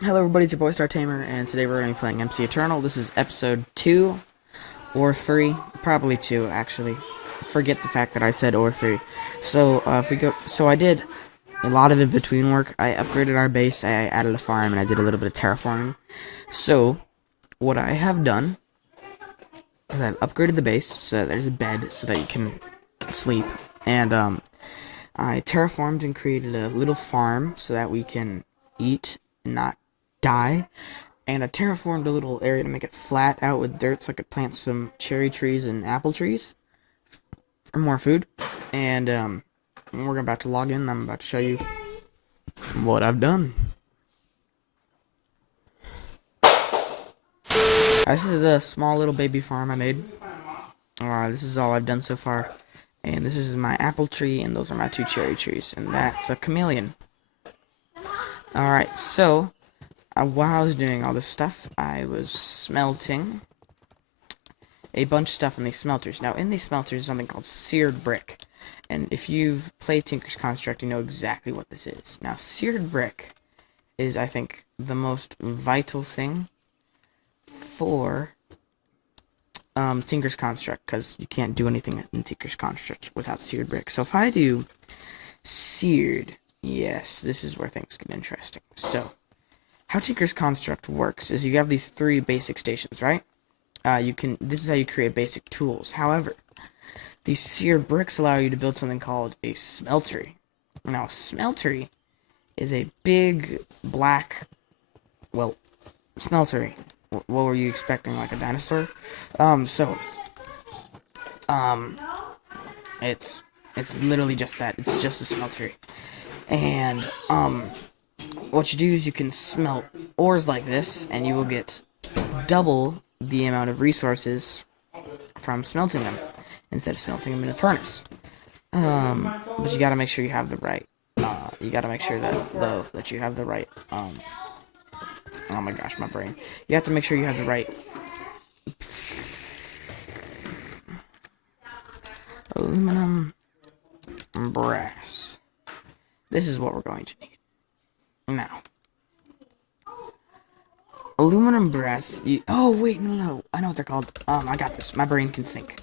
Hello everybody, it's your boy Star Tamer, and today we're going to be playing MC Eternal. This is episode 2, or 3, probably 2 actually. Forget the fact that I said or 3. So I did a lot of in-between work. I upgraded our base, I added a farm, and I did a little bit of terraforming. So, what I have done is I've upgraded the base, so that there's a bed, so that you can sleep. And, I terraformed and created a little farm, so that we can eat and not die. And I terraformed a little area to make it flat out with dirt so I could plant some cherry trees and apple trees for more food. And we're about to log in. I'm about to show you what I've done. This is the small little baby farm I made. This is all I've done so far. And this is my apple tree, and those are my 2 cherry trees. And that's a chameleon. Alright, so while I was doing all this stuff, I was smelting a bunch of stuff in these smelters. Now, in these smelters is something called seared brick. And if you've played Tinker's Construct, you know exactly what this is. Now, seared brick is, I think, the most vital thing for Tinker's Construct, because you can't do anything in Tinker's Construct without seared brick. So if I do seared, yes, this is where things get interesting. So, how Tinker's Construct works is you have these 3 basic stations, right? This is how you create basic tools. However, these seared bricks allow you to build something called a smeltery. Now, a smeltery is a big, black, smeltery. What were you expecting, like a dinosaur? It's literally just that. It's just a smeltery. And, what you do is you can smelt ores like this, and you will get double the amount of resources from smelting them, instead of smelting them in a furnace. But you gotta make sure you have the right, you gotta make sure that you have the right, oh my gosh, my brain. You have to make sure you have the right aluminum and brass. This is what we're going to need. Now, aluminum brass. Oh wait, no, I know what they're called. I got this. My brain can think.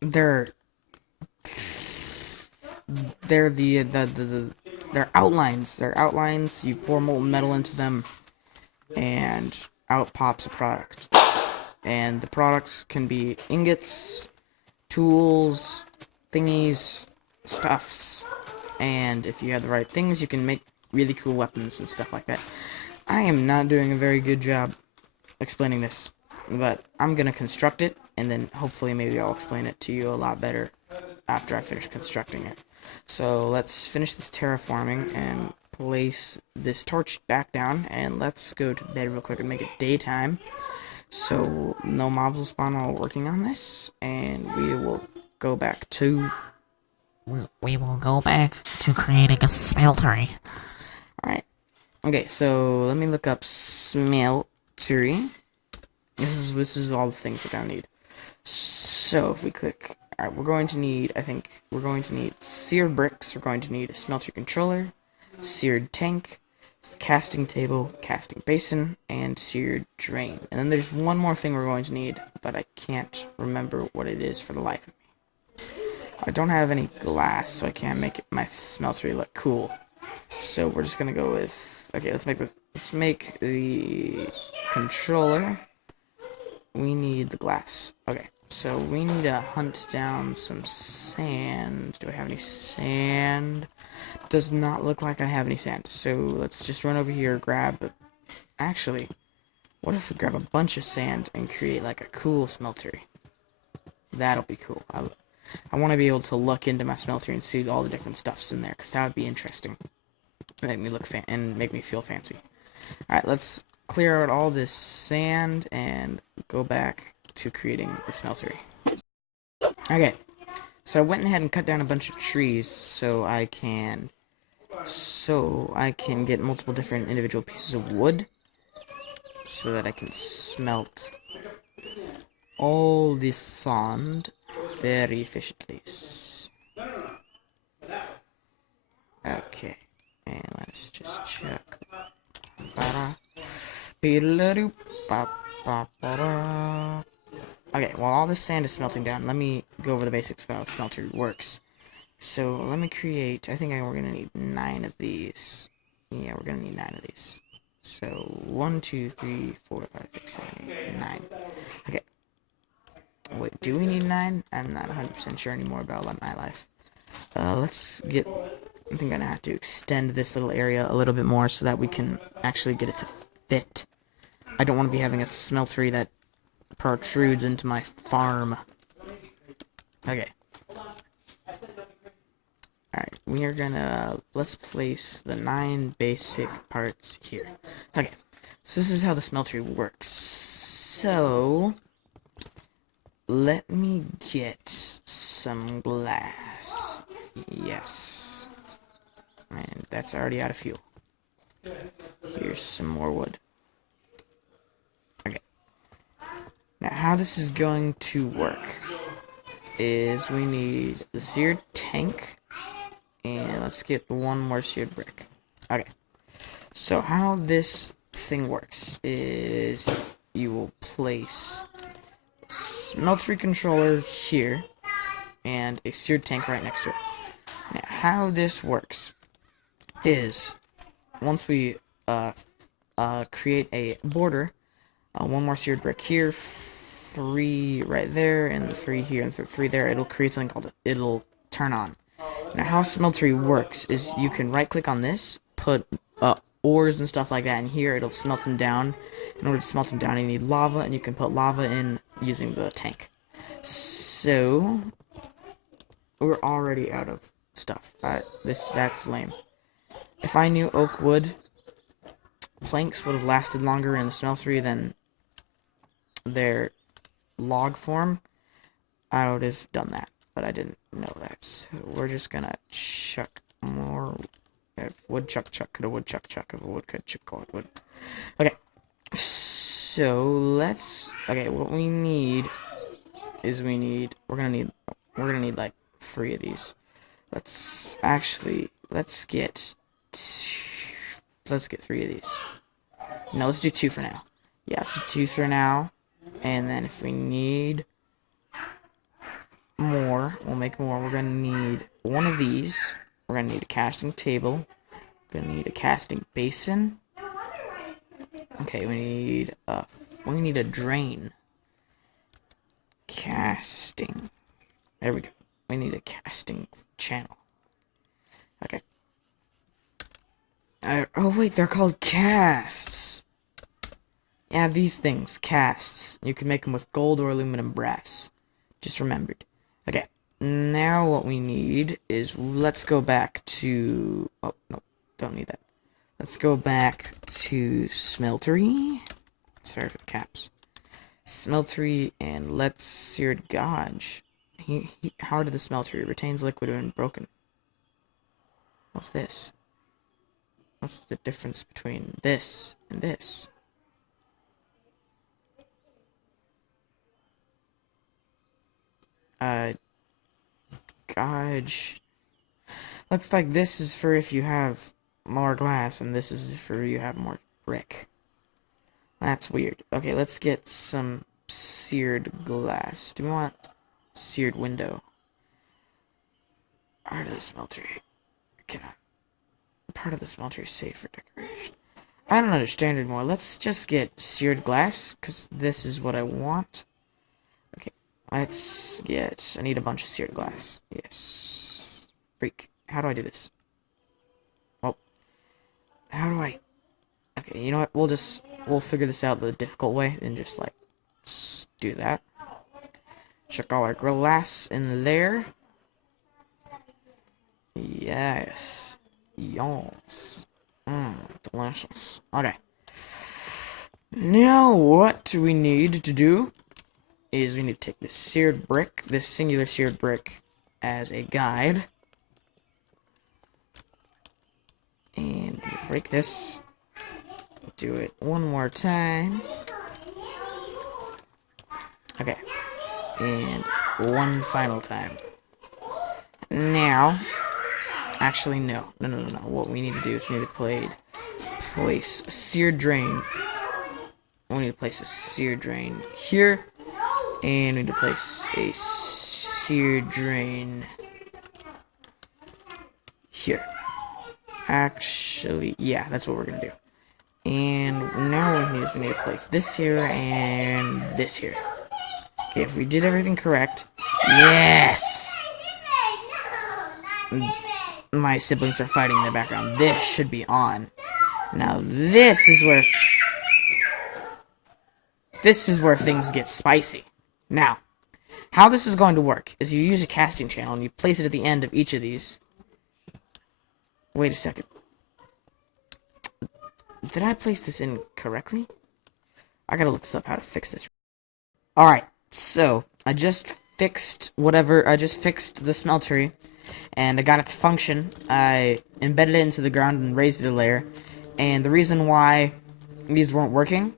They're they're outlines. They're outlines. You pour molten metal into them, and out pops a product. And the products can be ingots, tools, thingies, stuffs. And if you have the right things, you can make really cool weapons and stuff like that. I am not doing a very good job explaining this, but I'm gonna construct it, and then hopefully maybe I'll explain it to you a lot better after I finish constructing it. So let's finish this terraforming and place this torch back down, and let's go to bed real quick and make it daytime, so no mobs will spawn while working on this, and we will go back to creating a smeltery. Alright. Okay, so let me look up Smeltery. This is all the things we're gonna need. So if we click, alright, we're going to need seared bricks, we're going to need a smeltery controller, seared tank, casting table, casting basin, and seared drain. And then there's one more thing we're going to need, but I can't remember what it is for the life of me. I don't have any glass, so I can't make my smeltery look cool. So we're just gonna go with, okay, let's make the controller. We need the glass. Okay, so we need to hunt down some sand. Do I have any sand? Does not look like I have any sand. So let's just run over here, actually, what if we grab a bunch of sand and create like a cool smeltery? That'll be cool. I want to be able to look into my smeltery and see all the different stuffs in there, because that would be interesting. Make me look and make me feel fancy. Alright, let's clear out all this sand and go back to creating the smeltery. Okay, so I went ahead and cut down a bunch of trees so I can get multiple different individual pieces of wood, so that I can smelt all this sand very efficiently. Okay, and let's just check Okay, while all this sand is smelting down, let me go over the basics of how Smeltery works. So let me create, I think we're gonna need 9 of these. Yeah, we're gonna need 9 of these. So 1, 2, 3, 4, 5, 6, 7, 8, 9. Okay. Wait, do we need 9? I'm not 100% sure anymore about my life. Let's get, I think I'm gonna have to extend this little area a little bit more so that we can actually get it to fit. I don't want to be having a smeltery that protrudes into my farm. Okay. Alright, we are gonna, let's place the 9 basic parts here. Okay, so this is how the smeltery works. So, let me get some glass. Yes. And that's already out of fuel. Here's some more wood. Okay. Now, how this is going to work is we need the seared tank. And let's get 1 more seared brick. Okay. So how this thing works is you will place a smeltery controller here and a seared tank right next to it. Now how this works is once we create a border, 1 more seared brick here, 3 right there, and 3 here, and 3 there, it'll create something called it'll turn on. Now, how Smeltery works is you can right-click on this, put ores and stuff like that in here, it'll smelt them down. In order to smelt them down, you need lava, and you can put lava in using the tank. So, we're already out of stuff. That's lame. If I knew oak wood planks would have lasted longer in the Smeltery than their log form, I would have done that. But I didn't know that, so we're just gonna chuck more. If wood chuck, could a wood chuck, if a wood could chuck, wood. Okay, so let's. Okay, what we need is we're gonna need like 3 of these. Let's get 3 of these. No, let's do 2 for now. Yeah, let's do 2 for now, and then if we need more, we'll make more. We're gonna need 1 of these. We're gonna need a casting table. We're gonna need a casting basin. Okay, we need a drain. Casting. There we go. We need a casting channel. Okay. Oh wait, they're called casts. Yeah, these things, casts. You can make them with gold or aluminum brass. Just remembered. Okay, now what we need is, let's go back to, oh, no, don't need that. Let's go back to Smeltery. Sorry for the caps. Smeltery, and let's seared gauge. Heart of the Smeltery retains liquid when broken. What's this? What's the difference between this and this? Gauge. Looks like this is for if you have more glass, and this is for you have more brick. That's weird. Okay, let's get some seared glass. Do we want seared window? Part of the smeltery. Part of the smeltery is safe for decoration. I don't understand anymore. Let's just get seared glass, because this is what I want. Okay, let's get... I need a bunch of seared glass. Yes. Freak. How do I do this? Well, how do I... Okay, you know what? We'll figure this out the difficult way, and just, like, do that. Check all our glass in there. Yes. Yons. Delicious. Okay. Now, what we need to do is we need to take this seared brick, this singular seared brick, as a guide. And break this. Do it one more time. Okay. And one final time. Now, actually, no. What we need to do is we need to place a sear drain. We need to place a sear drain here. And we need to place a sear drain here. Actually, yeah, that's what we're gonna do. And now what we need to place this here and this here. Okay, if we did everything correct, yes! My siblings are fighting in the background. This should be on. Now this is where things get spicy. Now, how this is going to work is you use a casting channel and you place it at the end of each of these. Wait a second. Did I place this in correctly? I gotta look this up how to fix this. Alright, so I just fixed the smeltery and I got it to function. I embedded it into the ground and raised it a layer. And the reason why these weren't working,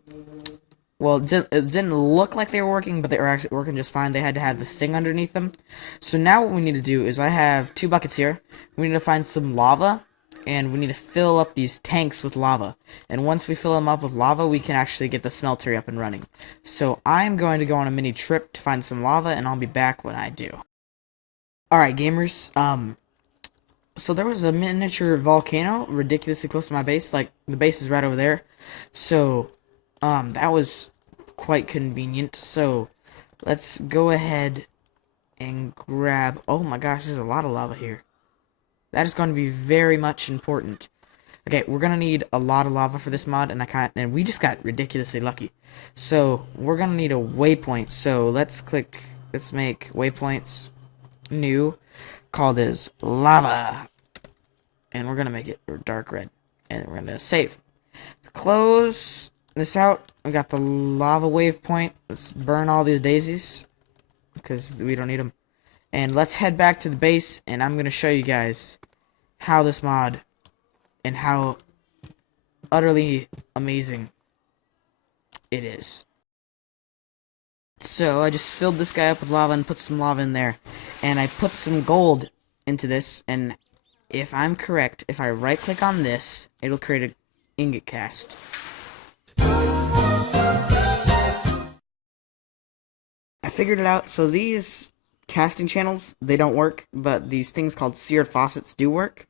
well, it didn't look like they were working, but they were actually working just fine. They had to have the thing underneath them. So now what we need to do is I have 2 buckets here. We need to find some lava, and we need to fill up these tanks with lava. And once we fill them up with lava, we can actually get the smeltery up and running. So I'm going to go on a mini trip to find some lava, and I'll be back when I do. Alright, gamers, so there was a miniature volcano ridiculously close to my base. Like, the base is right over there. So, that was quite convenient. So, let's go ahead and grab... Oh my gosh, there's a lot of lava here. That is going to be very much important. Okay, we're going to need a lot of lava for this mod, and we just got ridiculously lucky. So, we're going to need a waypoint. So, let's make waypoints new, called as lava. And we're going to make it dark red. And we're going to save. Close this out. We got the lava waypoint. Let's burn all these daisies, because we don't need them. And let's head back to the base, and I'm going to show you guys how this mod and how utterly amazing it is. So I just filled this guy up with lava and put some lava in there, and I put some gold into this, and if I'm correct, if I right click on this, it'll create an ingot cast. I figured it out. So these casting channels, they don't work, but these things called seared faucets do work.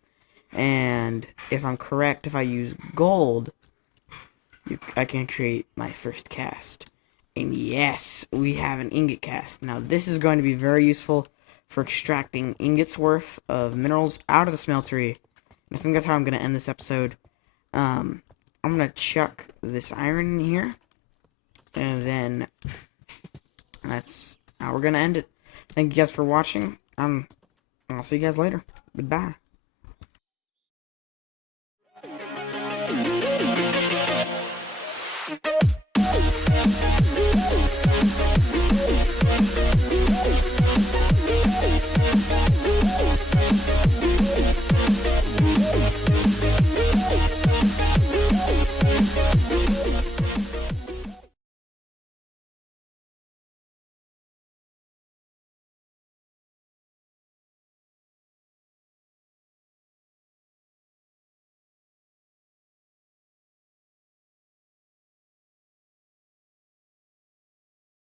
And if I'm correct, if I use gold, I can create my first cast. And yes, we have an ingot cast. Now this is going to be very useful for extracting ingots worth of minerals out of the smeltery. And I think that's how I'm going to end this episode. I'm going to chuck this iron in here. And then that's how we're going to end it. Thank you guys for watching. I'll see you guys later. Goodbye.